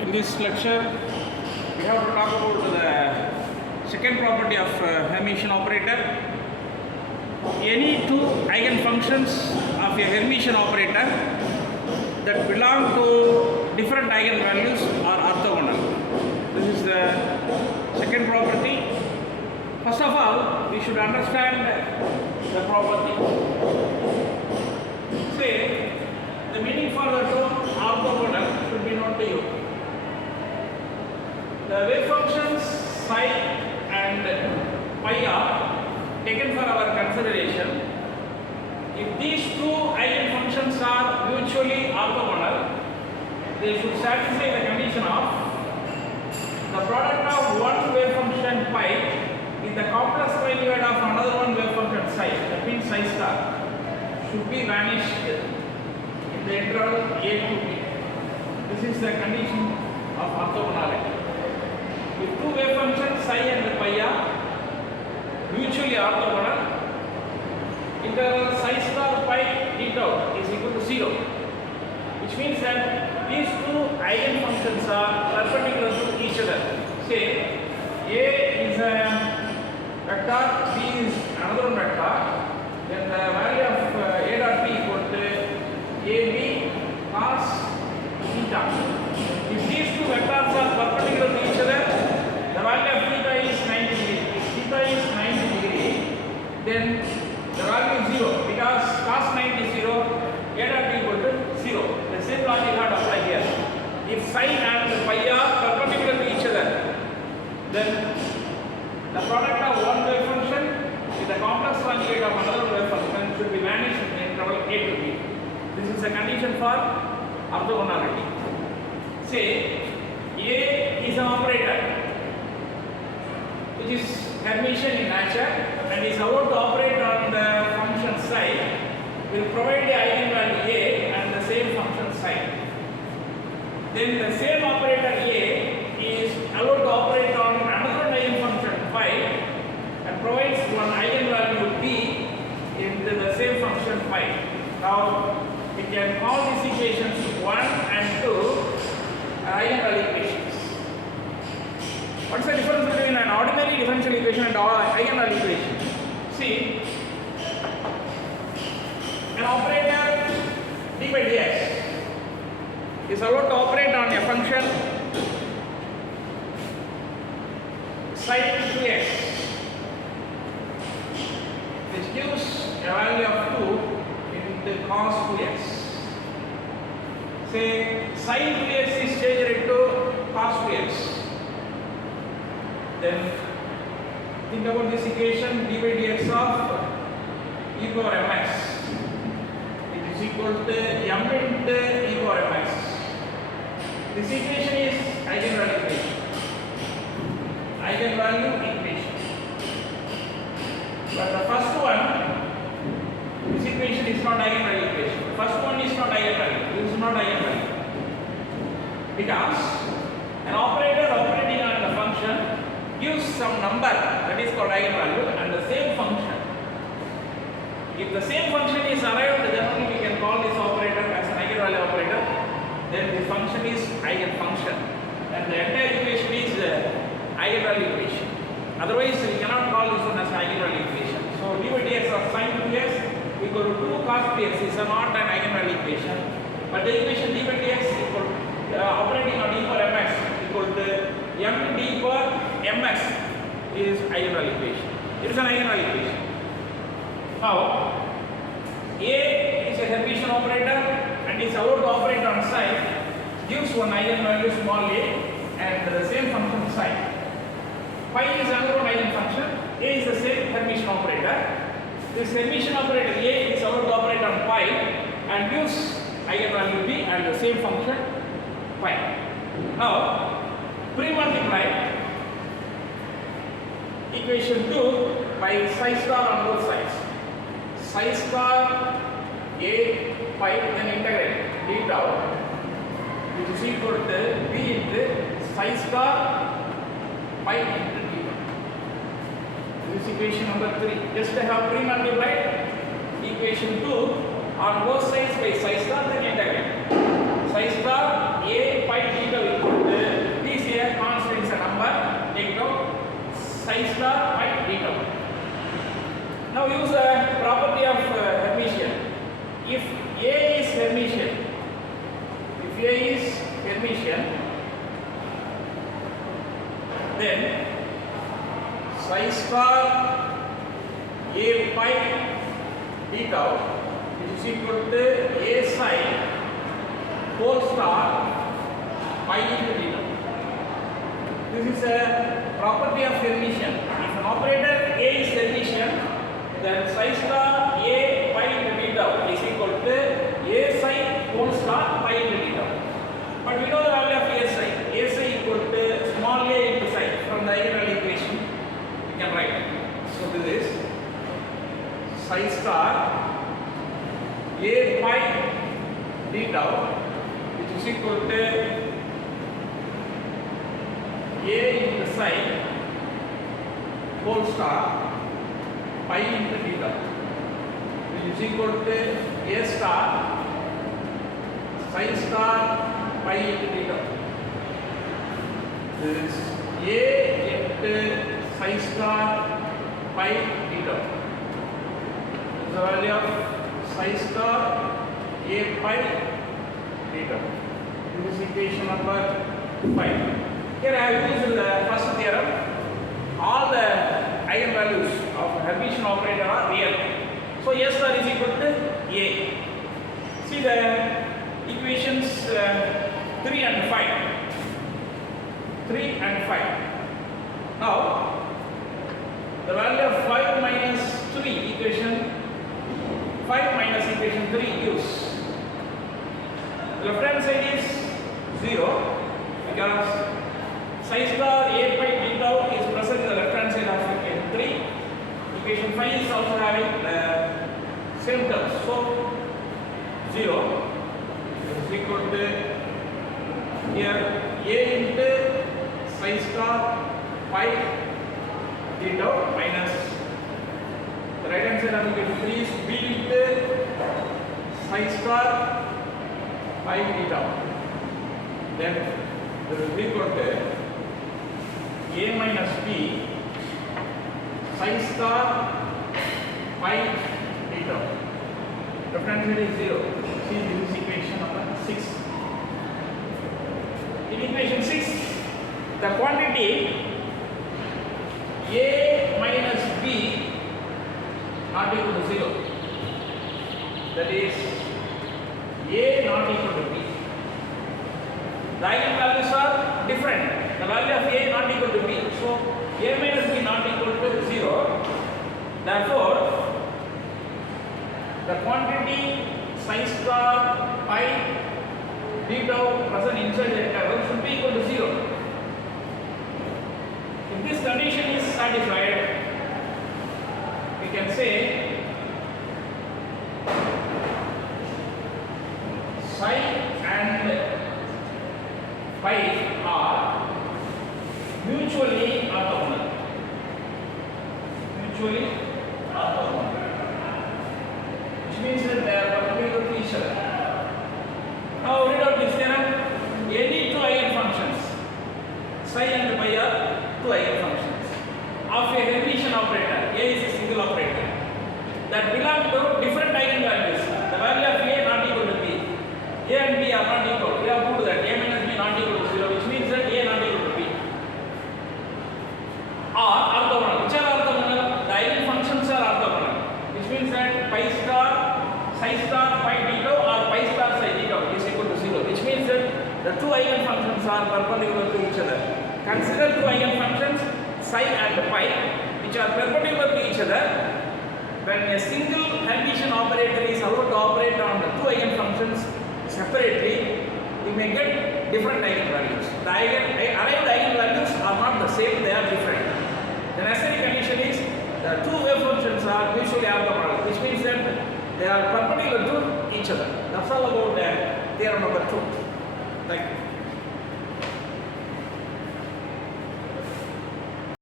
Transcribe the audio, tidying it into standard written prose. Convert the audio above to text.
In this lecture, we have to talk about the second property of Hermitian operator. Any two eigenfunctions of a Hermitian operator that belong to different eigenvalues are orthogonal. This is the second property. First of all, we should understand the property. Say, the meaning for the term orthogonal should be known to you. The wave functions psi and pi are taken for our consideration. If these two eigenfunctions are mutually orthogonal, they should satisfy the condition of the product of one wave function pi with the complex value of another one wave function psi, that means psi star, should be vanished in the interval a to b. This is the condition of orthogonality. If two wave functions psi and pi are mutually orthogonal, interval psi star pi d tau is equal to 0, which means that these two eigenfunctions are perpendicular to each other. Say A is a vector, B is another one vector, then the value of A dot B equal to AB cos theta. If these two vectors are perpendicular to each other, the value of theta is 90 degree. If theta is 90 degree, then the value is 0 because cos 90 is 0, A dot B equal to 0. The same logic had apply here. If psi and pi are perpendicular to each other, then the product of one wave function with the complex conjugate of another wave function should be vanished in the interval a to b. This is a condition for orthogonality. Say A is an operator which is Hermitian in nature and is about to operate on the function psi, will provide the eigenvalue A and the same function psi. Then the same operator A is allowed to operate on another eigenfunction phi and provides one eigenvalue B into the same function phi. Now we can call these equations 1 and 2 eigenvalue equations. What's the difference between an ordinary differential equation and eigenvalue equation? See, an operator d by dx is allowed to operate on a function sin 2x, which gives a value of 2 into cos 2x. Say sin 2x is changed into cos 2x. Then think about this equation d by dx of e power mx. It is equal to m into e power mx. This equation is eigenvalue equation. Eigenvalue equation. But the first one, this equation is not eigenvalue equation. The first one is not eigenvalue. This is not eigenvalue. Because an operator operating on the function gives some number that is called eigenvalue and the same function. If the same function is arrived, then only we can call this operator as an eigenvalue operator. Then the function is eigenfunction. And the entire equation is eigenvalue equation. Otherwise, we cannot call this one as an eigenvalue equation. So d by dx of sin 2x equal to 2 cos 2x is not an eigenvalue equation. But the equation d by dx equal operating on e power mx equal to m d power mx is eigenvalue equation. It is an eigenvalue equation. Now, A is a Hermitian operator and is allowed to operate on psi, gives one eigenvalue small a and the same function psi. Pi is another one eigenfunction. A is the same Hermitian operator. This Hermitian operator A is allowed to operate on pi and gives eigenvalue b and the same function pi. Now, pre-multiply equation 2 by psi star on both sides. Psi star a pi, then integrate d tau, which is equal to b into psi star pi into d tau. This is equation number 3. Just to have pre-multiplied equation 2 on both sides by psi star, then integrate. Psi star a pi d tau equal to use the property of Hermitian. If A is Hermitian, then psi star A pi d tau is equal to A psi whole star pi into d tau. This is a property of Hermitian. If an operator A is Hermitian, then psi star A pi into d tau is equal to A psi whole star pi into d tau. But we know the value of A psi. A psi equal to small a into psi. From the eigenvalue equation, we can write. So this is psi star A pi d tau, which is equal to A into psi whole star pi into d tau, which is equal to A star psi star pi into d tau. This is A into psi star pi d tau. The value of psi star A pi d tau. This is equation number 5. Here I have used the first theorem. All the eigenvalues of Hermitian operator are real. So S star is equal to A. See the equations 3 and 5. 3 and 5. Now, the value of 5 minus 3 equation 5 minus equation 3 gives the left hand side is 0 because psi star A pi d tau is present in the left hand side of equation 3. Equation 5 is also having the same terms. So 0 is equal to here A into psi star pi d tau minus the right hand side of equation 3 is B into psi star pi d tau. Then this is equal to A minus B psi star pi d tau. Left hand side is 0. See, this is equation number 6. In equation 6, the quantity A minus B not equal to 0. That is A not equal to B. The eigenvalues are different. The value of A not equal to B. So A minus B not equal to 0. Therefore, the quantity psi star pi d tau present inside the interval should be equal to 0. If this condition is satisfied, we can say psi and pi are mutually orthogonal. Mutually orthogonal. Which means that they are perpendicular to each other. Now read out this theorem. Any two eigenfunctions, psi and pi are two eigenfunctions of a Hermitian operator. A is a single operator that belong to different eigenvalues. The value of A not equal to B. A and B are not equal. We have proved that A minus B not equal to 0, which means that A not equal to B. Are orthogonal. Which are orthogonal? The eigenfunctions are orthogonal, which means that pi star psi star pi d tau or pi star psi d tau is equal to 0, which means that the two eigenfunctions are perpendicular to each other. Consider two eigenfunctions psi and pi which are perpendicular to each other. When a single Hermitian operator is allowed to operate on the two eigenfunctions separately, we may get different eigenvalues. The arrived eigenvalues are not the same, they are different. The necessary condition is the two wave functions are mutually orthogonal, which means that they are perpendicular to each other. That's all about theorem number 2. Thank you.